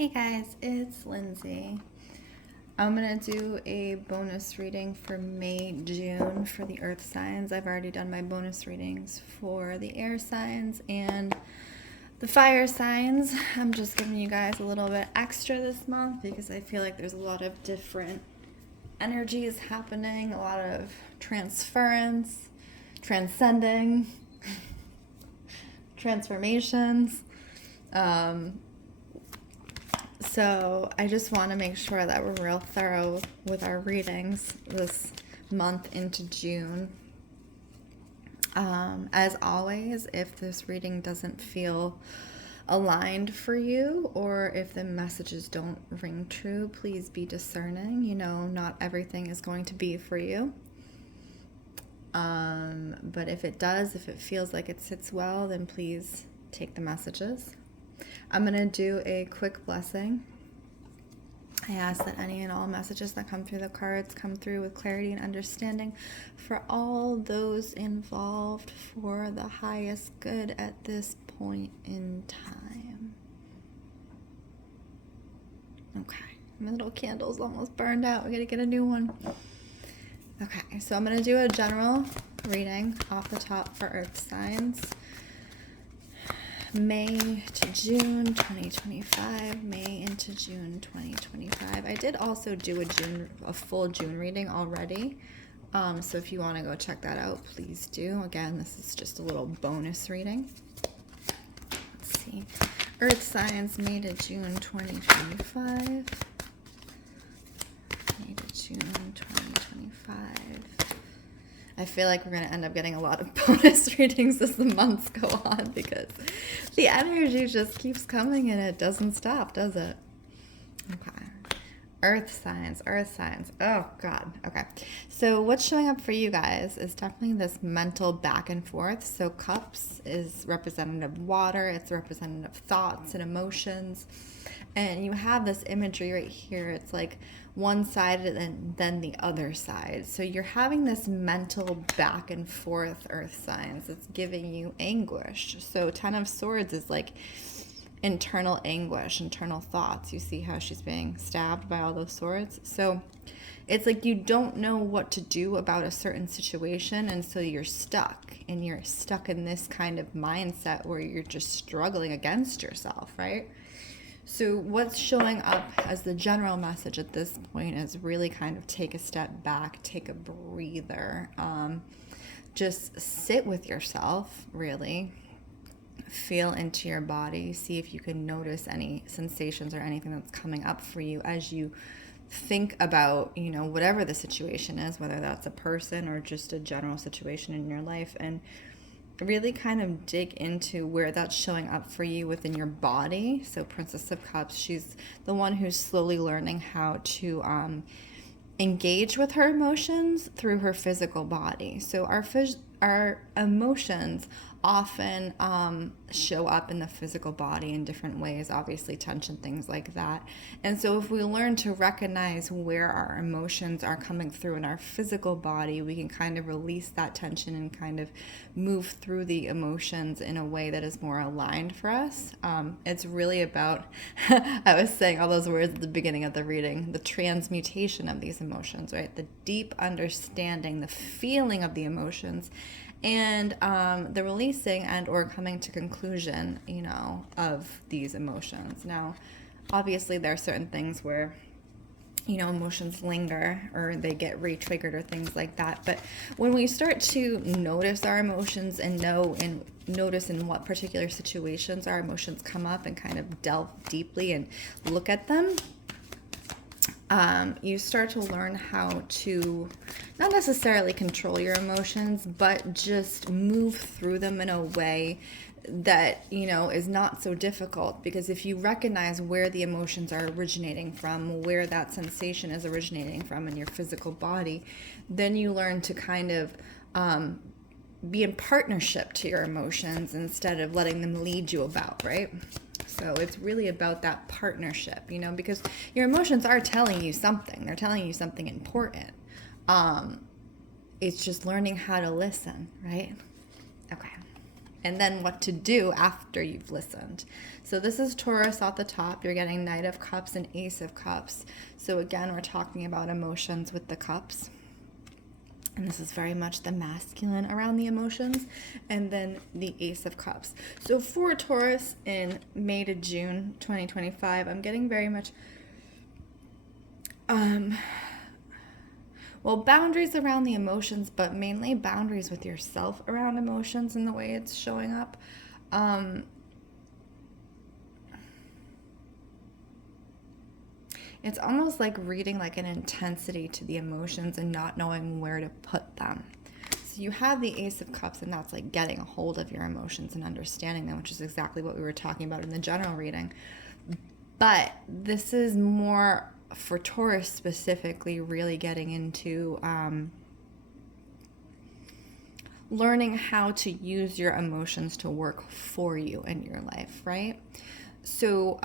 Hey guys, it's Lindsay. I'm going to do a bonus reading for May, June for the earth signs. I've already done my bonus readings for the air signs and the fire signs. I'm just giving you guys a little bit extra this month because I feel like there's a lot of different energies happening, a lot of transference, transcending, transformations. So I just want to make sure that we're real thorough with our readings this month into June. As always, if this reading doesn't feel aligned for you or if the messages don't ring true, please be discerning. You know, not everything is going to be for you. But if it does, if it feels like it sits well, then please take the messages. I'm going to do a quick blessing. I ask that any and all messages that come through the cards come through with clarity and understanding for all those involved for the highest good at this point in time. Okay, my little candle's almost burned out. We got to get a new one. Okay, so I'm going to do a general reading off the top for earth signs. May to June 2025, May into June 2025. I did also do a full June reading already. So if you want to go check that out, please do. Again, this is just a little bonus reading. Let's see. Earth signs, May to June 2025. May to June 2025. I feel like we're going to end up getting a lot of bonus readings as the months go on because the energy just keeps coming and it doesn't stop, does it? Okay. Earth signs. Oh, God. Okay. So what's showing up for you guys is definitely this mental back and forth. So cups is representative of water. It's representative of thoughts and emotions. And you have this imagery right here. It's like one side and then the other side. So you're having this mental back and forth, earth signs. It's giving you anguish. So 10 of Swords is like internal anguish, internal thoughts. You see how she's being stabbed by all those swords? So it's like you don't know what to do about a certain situation, and so you're stuck. And you're stuck in this kind of mindset where you're just struggling against yourself, right? So what's showing up as the general message at this point is really kind of take a step back, take a breather, just sit with yourself, really. Feel into your body, see if you can notice any sensations or anything that's coming up for you as you think about, you know, whatever the situation is, whether that's a person or just a general situation in your life, and really kind of dig into where that's showing up for you within your body. So Princess of Cups, she's the one who's slowly learning how to engage with her emotions through her physical body. So our emotions often show up in the physical body in different ways, obviously tension, things like that. And so if we learn to recognize where our emotions are coming through in our physical body, we can kind of release that tension and kind of move through the emotions in a way that is more aligned for us. It's really about, I was saying all those words at the beginning of the reading, the transmutation of these emotions, right? The deep understanding, the feeling of the emotions, and the releasing and or coming to conclusion, you know, of these emotions. Now, obviously there are certain things where, you know, emotions linger or they get re-triggered or things like that. But when we start to notice our emotions and notice in what particular situations our emotions come up and kind of delve deeply and look at them, you start to learn how to not necessarily control your emotions, but just move through them in a way that, you know, is not so difficult. Because if you recognize where the emotions are originating from, where that sensation is originating from in your physical body, then you learn to kind of be in partnership to your emotions instead of letting them lead you about, right? So it's really about that partnership, you know, because your emotions are telling you something. They're telling you something important. It's just learning how to listen, right? Okay. and then what to do after you've listened. So this is Taurus at the top. You're getting Knight of Cups and Ace of Cups. So again, we're talking about emotions with the cups. And this is very much the masculine around the emotions. And then the Ace of Cups. So for Taurus in May to June 2025, I'm getting very much, well, boundaries around the emotions, but mainly boundaries with yourself around emotions and the way it's showing up. It's almost like reading like an intensity to the emotions and not knowing where to put them. So you have the Ace of Cups, and that's like getting a hold of your emotions and understanding them, which is exactly what we were talking about in the general reading. But this is more for Taurus specifically, really getting into learning how to use your emotions to work for you in your life, right? So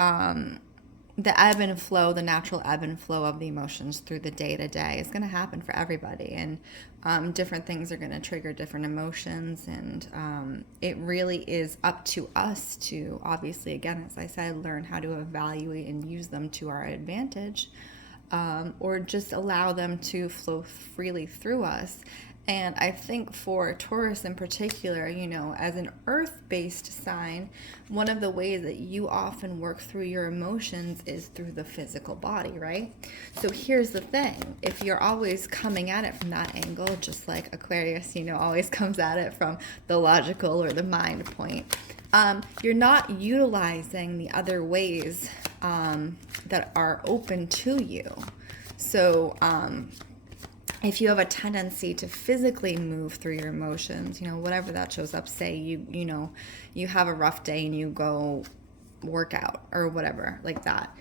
the ebb and flow, the natural ebb and flow of the emotions through the day to day is going to happen for everybody. And different things are going to trigger different emotions. And it really is up to us to, obviously, again, as I said, learn how to evaluate and use them to our advantage, or just allow them to flow freely through us. And I think for Taurus in particular, you know, as an earth-based sign, one of the ways that you often work through your emotions is through the physical body, right? So here's the thing. If you're always coming at it from that angle, just like Aquarius, you know, always comes at it from the logical or the mind point, you're not utilizing the other ways that are open to you. So, if you have a tendency to physically move through your emotions, you know, whatever that shows up, say you know, you have a rough day and you go work out or whatever like that.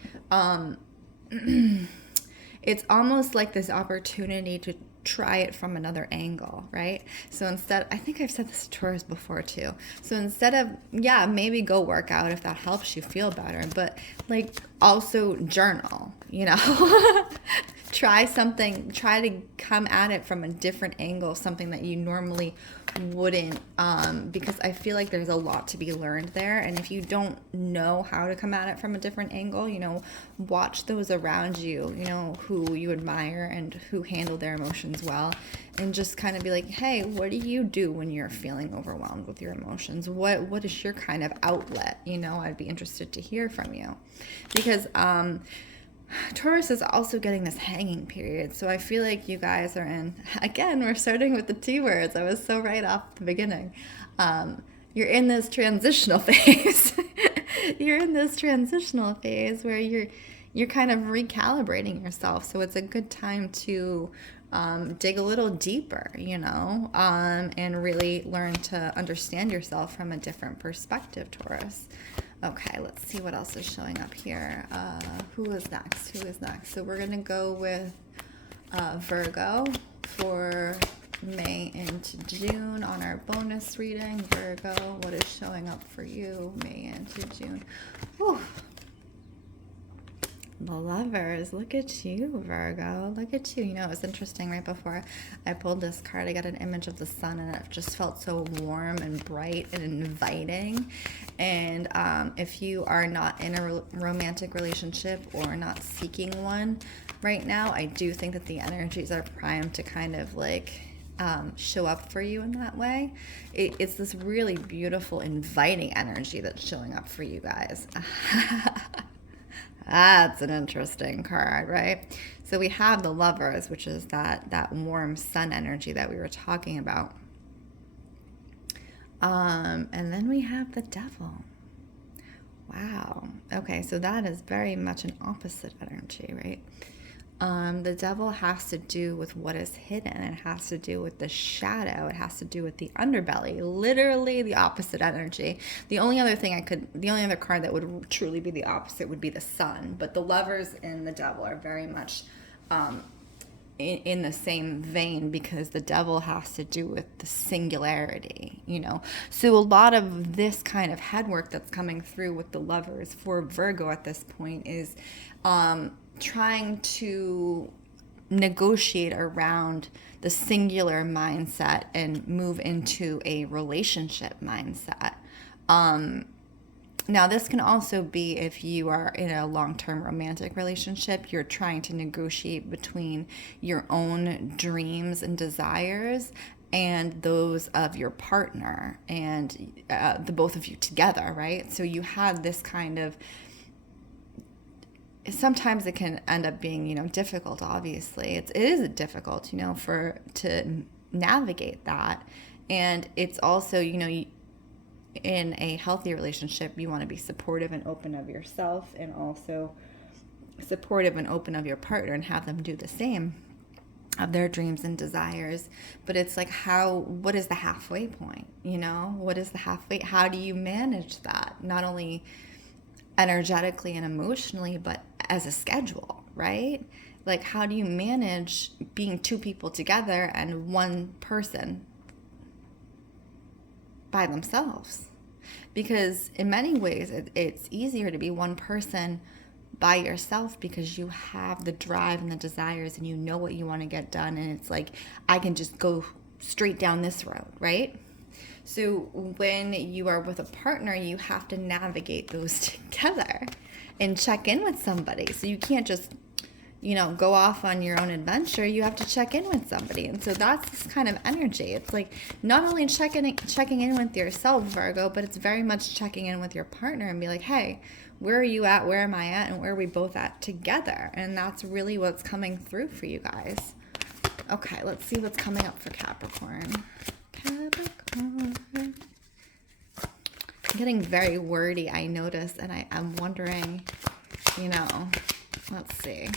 It's almost like this opportunity to try it from another angle, right? So instead, I think I've said this to Taurus before too. So instead of, yeah, maybe go work out if that helps you feel better, but like also journal, you know, try something, try to come at it from a different angle, something that you normally wouldn't, because I feel like there's a lot to be learned there. And if you don't know how to come at it from a different angle, you know, watch those around you, you know, who you admire and who handle their emotions well, and just kind of be like, hey, what do you do when you're feeling overwhelmed with your emotions? What is your kind of outlet? You know, I'd be interested to hear from you, because Taurus is also getting this hanging period. So I feel like you guys are in, again, we're starting with the T words. I was so right off the beginning. You're in this transitional phase. You're in this transitional phase where you're kind of recalibrating yourself. So it's a good time to dig a little deeper, you know, and really learn to understand yourself from a different perspective, Taurus. Okay, let's see what else is showing up here. Who is next? So we're going to go with Virgo for May into June on our bonus reading. Virgo, what is showing up for you May into June? Whew. The Lovers. Look at you, Virgo. Look at you. You know, it was interesting. Right before I pulled this card, I got an image of the sun, and it just felt so warm and bright and inviting. And if you are not in a romantic relationship or not seeking one right now, I do think that the energies are primed to kind of like show up for you in that way. It's this really beautiful, inviting energy that's showing up for you guys. That's an interesting card, right? So we have the Lovers, which is that warm sun energy that we were talking about. And then we have the Devil. Wow. Okay, so that is very much an opposite energy, right? The Devil has to do with what is hidden. It has to do with the shadow. It has to do with the underbelly. Literally the opposite energy. The only other card that would truly be the opposite would be the Sun. But the Lovers and the Devil are very much in the same vein, because the Devil has to do with the singularity, you know. So a lot of this kind of head work that's coming through with the Lovers for Virgo at this point is trying to negotiate around the singular mindset and move into a relationship mindset. Now, this can also be if you are in a long-term romantic relationship, you're trying to negotiate between your own dreams and desires and those of your partner, and the both of you together, right? So you have this kind of, sometimes it can end up being, difficult, obviously. It is difficult, to navigate that. And it's also, in a healthy relationship, you want to be supportive and open of yourself, and also supportive and open of your partner, and have them do the same of their dreams and desires. But it's like, what is the halfway point? What is the halfway? How do you manage that? Not only energetically and emotionally, but as a schedule, right? Like, how do you manage being two people together and one person by themselves? Because in many ways, it's easier to be one person by yourself because you have the drive and the desires, and you know what you want to get done, and it's like, I can just go straight down this road, right? So when you are with a partner, you have to navigate those together and check in with somebody. So you can't just, go off on your own adventure. You have to check in with somebody. And so that's this kind of energy. It's like not only checking in with yourself, Virgo, but it's very much checking in with your partner and be like, hey, where are you at? Where am I at? And where are we both at together? And that's really what's coming through for you guys. Okay, let's see what's coming up for Capricorn. Capricorn. I'm getting very wordy, I notice, and I'm wondering, let's see.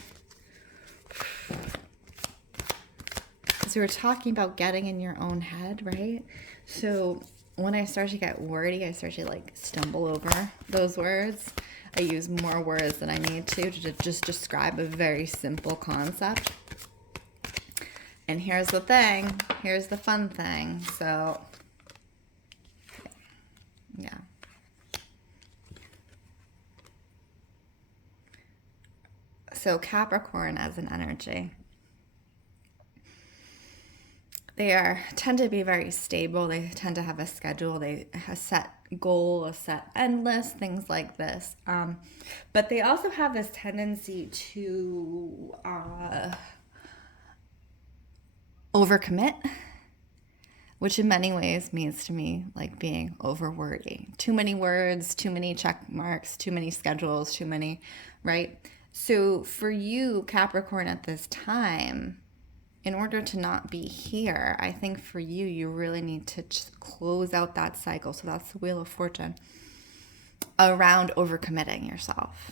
So we're talking about getting in your own head, right? So when I start to get wordy, I start to stumble over those words. I use more words than I need to just describe a very simple concept. And here's the thing. Here's the fun thing. So, yeah. So Capricorn as an energy, they tend to be very stable. They tend to have a schedule. They have a set goal, a set end list, things like this. But they also have this tendency to overcommit, which in many ways means to me like being over wordy. Too many words, too many check marks, too many schedules, too many, right? So for you, Capricorn, at this time, in order to not be here, I think for you, you really need to just close out that cycle. So that's the Wheel of Fortune around overcommitting yourself.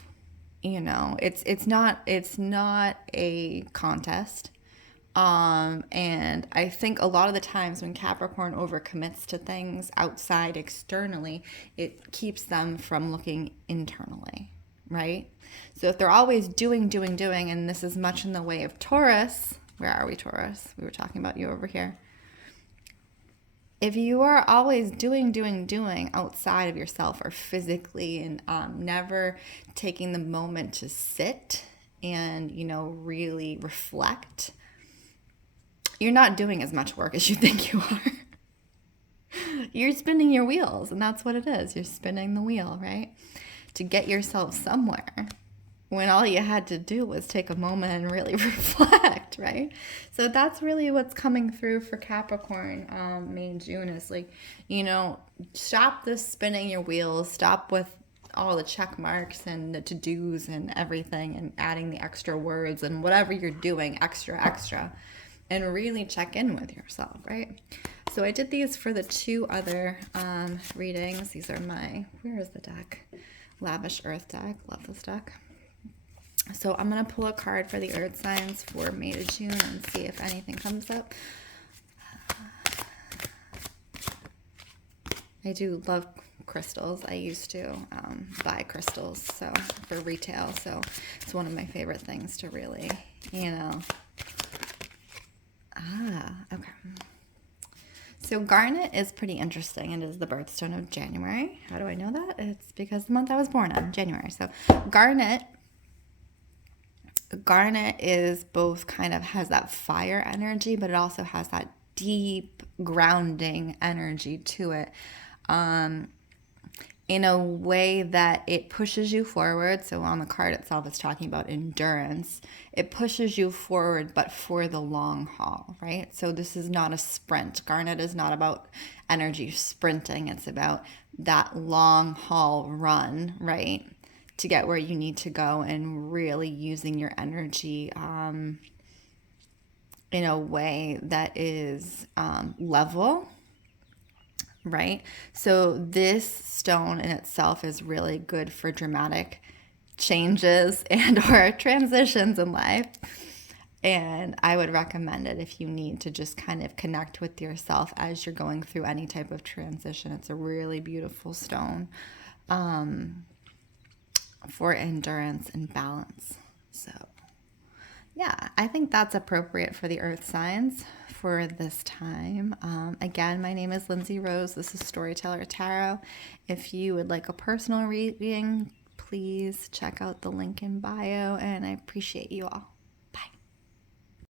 It's not a contest. And I think a lot of the times when Capricorn overcommits to things outside externally, it keeps them from looking internally, right? So if they're always doing, and this is much in the way of Taurus. Where are we, Taurus? We were talking about you over here. If you are always doing outside of yourself or physically, and never taking the moment to sit and, really reflect, you're not doing as much work as you think you are. You're spinning your wheels, and that's what it is. You're spinning the wheel, right? To get yourself somewhere, when all you had to do was take a moment and really reflect, right? So that's really what's coming through for Capricorn, May and June, is stop this spinning your wheels, stop with all the check marks and the to-dos and everything, and adding the extra words and whatever you're doing, extra, and really check in with yourself, right? So I did these for the two other readings. These are where is the deck? Lavish Earth deck. Love this deck. So I'm going to pull a card for the earth signs for May to June and see if anything comes up. I do love crystals. I used to buy crystals for retail. So it's one of my favorite things to really, okay. So garnet is pretty interesting. It is the birthstone of January. How do I know that? It's because the month I was born in, January. So garnet garnet is both kind of has that fire energy, but it also has that deep grounding energy to it. In a way that it pushes you forward. So on the card itself, it's talking about endurance. It pushes you forward, but for the long haul, right? So this is not a sprint. Garnet is not about energy sprinting. It's about that long haul run, right? To get where you need to go, and really using your energy in a way that is level, right? So this stone in itself is really good for dramatic changes and or transitions in life. And I would recommend it if you need to just kind of connect with yourself as you're going through any type of transition. It's a really beautiful stone for endurance and balance. So yeah, I think that's appropriate for the earth signs for this time. Again, my name is Lindsey Rose. This is Storyteller Tarot. If you would like a personal reading, please check out the link in bio, and I appreciate you all.